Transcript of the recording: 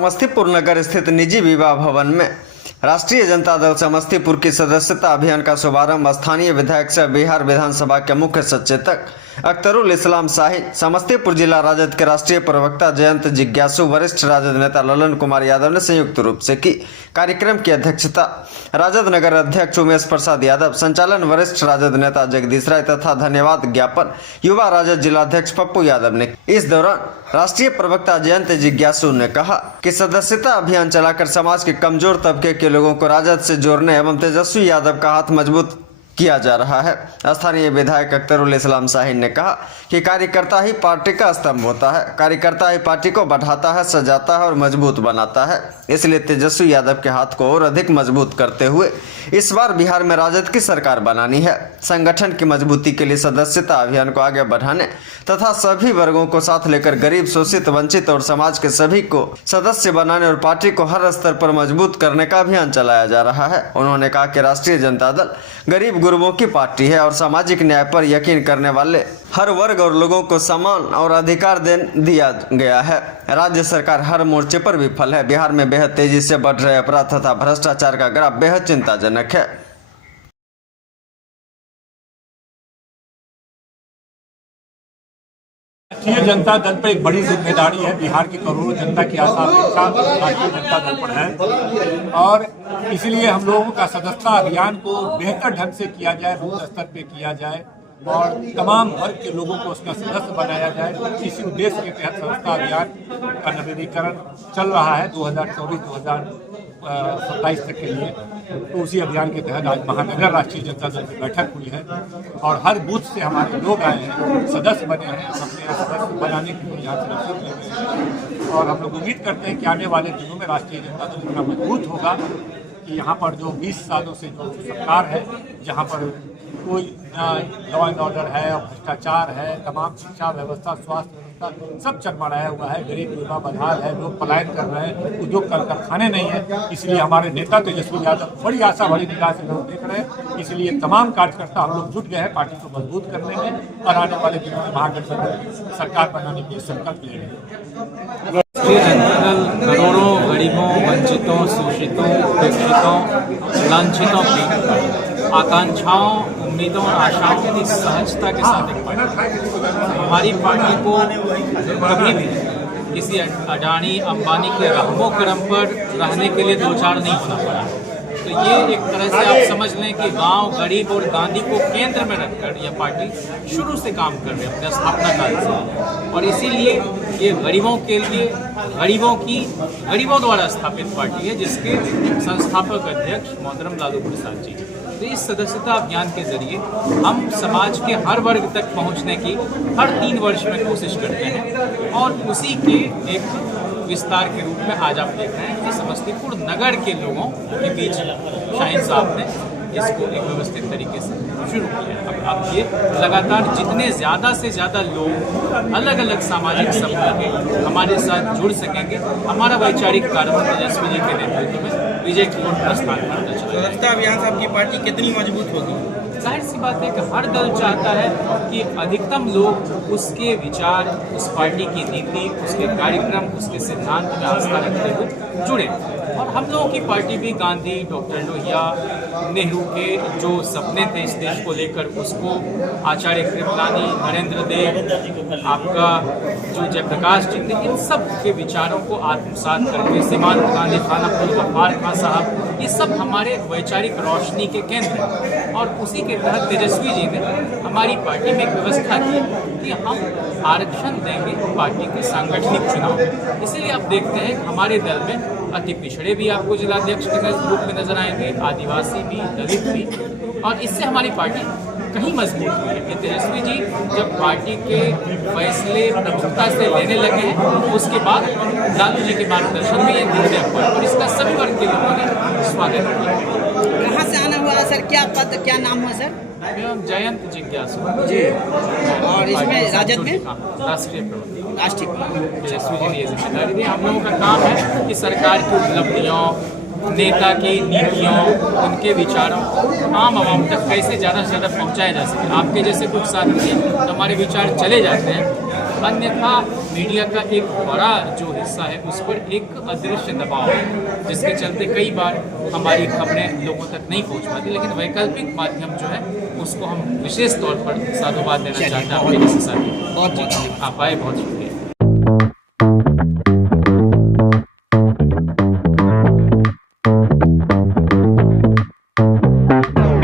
समस्तीपुर नगर स्थित निजी विवाह भवन में राष्ट्रीय जनता दल समस्तीपुर की सदस्यता अभियान का शुभारंभ स्थानीय विधायक सह बिहार विधानसभा के मुख्य सचेतक अख्तरुल इस्लाम शाहीन, समस्तीपुर जिला राजद के राष्ट्रीय प्रवक्ता जयंत जिज्ञासु, वरिष्ठ राजद नेता ललन कुमार यादव ने संयुक्त रूप से की। कार्यक्रम की अध्यक्षता राजद नगर अध्यक्ष उमेश प्रसाद यादव, संचालन वरिष्ठ राजद नेता जगदीश राय तथा धन्यवाद ज्ञापन युवा राजद जिलाध्यक्ष पप्पू यादव ने। इस दौरान राष्ट्रीय प्रवक्ता जयंत जिज्ञासु ने कहा कि सदस्यता अभियान चलाकर समाज के कमजोर तबके के लोगों को राजद से जोड़ने एवं तेजस्वी यादव का हाथ मजबूत किया जा रहा है। स्थानीय विधायक अख्तरुल इस्लाम शाहीन ने कहा कि कार्यकर्ता ही पार्टी का स्तंभ होता है, कार्यकर्ता ही पार्टी को बढ़ाता है, सजाता है और मजबूत बनाता है। इसलिए तेजस्वी यादव के हाथ को और अधिक मजबूत करते हुए इस बार बिहार में राजद की सरकार बनानी है। संगठन की मजबूती के लिए सदस्यता अभियान को आगे बढ़ाने तथा सभी वर्गों को साथ लेकर गरीब, शोषित, वंचित और समाज के सभी को सदस्य बनाने और पार्टी को हर स्तर पर मजबूत करने का अभियान चलाया जा रहा है। उन्होंने कहा कि राष्ट्रीय जनता दल गरीब गुरबों की पार्टी है और सामाजिक न्याय पर यकीन करने वाले हर वर्ग और लोगों को समान और अधिकार दिया गया है। राज्य सरकार हर मोर्चे पर विफल है। बिहार में बेहद तेजी से बढ़ रहे अपराध तथा भ्रष्टाचार का ग्राफ बेहद चिंताजनक है। राष्ट्रीय जनता दल पर एक बड़ी जिम्मेदारी है। बिहार की करोड़ों जनता की आशा अपेक्षा राष्ट्रीय जनता दल पर है और इसलिए हम लोगों का सदस्यता अभियान को बेहतर ढंग से किया जाए, बूथ स्तर पे किया जाए और तमाम वर्ग के लोगों को उसका सदस्य बनाया जाए। इसी उद्देश्य के तहत सदस्यता अभियान का नवीनीकरण चल रहा है 2024-2027 तक के लिए। तो उसी अभियान के तहत आज महानगर राष्ट्रीय जनता दल की बैठक हुई है और हर बूथ से हमारे लोग आए हैं, सदस्य बने हैं, अपने यहाँ सदस्य बनाने के लिए यहाँ से रसीद ले रहे हैं और हम लोग उम्मीद करते हैं कि आने वाले दिनों में राष्ट्रीय जनता दल इतना मजबूत होगा कि यहाँ पर जो 20 सालों से जो सरकार है, जहाँ पर कोई लॉ एंड ऑर्डर है और भ्रष्टाचार है, तमाम शिक्षा व्यवस्था, स्वास्थ्य व्यवस्था सब चरमराया हुआ है, गरीब युवा बदहाल है, लोग पलायन कर रहे हैं, उद्योग कल कारखाने नहीं है। इसलिए हमारे नेता तेजस्वी यादव बड़ी आशा बड़ी निगाह से लोग देख रहे हैं। इसलिए तमाम कार्यकर्ता हम लोग जुट गए हैं पार्टी को मजबूत करने में और आने वाले दिनों में महागठबंधन सरकार बनाने के संकल्प ले रहे हैं। राष्ट्रीय जनता दल करोड़ों गरीबों, वंचितों, शोषितों, उपेक्षितों, लांछितों की आकांक्षाओं, उम्मीदों और आशाओं की सहजता के साथ एक पार्टी। हमारी पार्टी को कभी भी किसी अडानी अंबानी के रहमो करम पर रहने के लिए दो चार नहीं होना पड़ा। तो ये एक तरह से आप समझ लें कि गांव, गरीब और गांधी को केंद्र में रखकर यह पार्टी शुरू से काम कर रही है अपने स्थापना काल से और इसीलिए ये गरीबों के लिए गरीबों द्वारा स्थापित पार्टी है जिसके संस्थापक अध्यक्ष मोहतरम लालू प्रसाद जी। तो इस सदस्यता अभियान के जरिए हम समाज के हर वर्ग तक पहुंचने की हर 3 वर्ष में कोशिश करते हैं और उसी के एक विस्तार के रूप में आज आप देख रहे हैं कि समस्तीपुर नगर के लोगों के बीच शाहीन साहब ने इसको एक व्यवस्थित तरीके से शुरू किया। अब ये लगातार जितने ज़्यादा से ज़्यादा लोग अलग अलग सामाजिक समूह के हमारे साथ जुड़ सकेंगे, हमारा वैचारिक कार्यक्रम तेजस्वी जी के नेतृत्व में विजय की ओर प्रस्थान करना चाहिए। सदस्यता अभियान से आपकी पार्टी कितनी मजबूत होगी? जाहिर सी बात है कि हर दल चाहता है कि अधिकतम लोग उसके विचार, उस पार्टी की नीति, उसके कार्यक्रम, उसके सिद्धांत में आस्था रखते हुए जुड़े। और हम लोगों की पार्टी भी गांधी, डॉक्टर लोहिया, नेहरू के जो सपने थे इस देश को लेकर, उसको आचार्य कृपलानी, नरेंद्र देव, आपका जो जयप्रकाश जी थे, इन सब के विचारों को आत्मसात करके सीमांत गांधी, खान अब्दुल गफ्फार खान साहब, ये सब हमारे वैचारिक रोशनी के केंद्र हैं। और उसी के तहत तेजस्वी जी ने हमारी पार्टी में एक व्यवस्था की कि हम आरक्षण देंगे पार्टी के सांगठनिक चुनाव में। इसीलिए आप देखते हैं हमारे दल में अति पिछड़े भी आपको जिलाध्यक्ष के रूप में नजर आएंगे, आदिवासी भी, दलित भी, और इससे हमारी पार्टी कहीं मजबूत हुई है कि तेजस्वी जी जब पार्टी के फैसले प्रमुखता से लेने लगे हैं उसके बाद लालू जी के मार्गदर्शन में ये निर्णय हुआ और इसका सभी वर्ग के लोगों ने स्वागत किया। कहाँ से आना हुआ सर? क्या पद, क्या नाम हुआ सर? जयंत जिज्ञासु जी। और इसमें राजद में राष्ट्रीय प्रवक्ता, राष्ट्रीय तेजस्वी जी ने ये जिम्मेदारी दी। हम लोगों का काम है कि सरकार की उपलब्धियों, नेता की नीतियों, उनके विचारों को आम आवाम तक कैसे ज़्यादा से ज़्यादा पहुँचाया जा सके। आपके जैसे कुछ साथी हैं तो हमारे विचार चले जाते हैं अन्यथा मीडिया का एक बड़ा जो हिस्सा है उस पर एक अदृश्य दबाव है, जिसके चलते कई बार हमारी खबरें लोगों तक नहीं पहुंच पाती। लेकिन वैकल्पिक माध्यम जो है उसको हम विशेष तौर पर साधुवाद देना चाहते हैं अपने जैसे साथी। बहुत आप आए, बहुत शुक्रिया।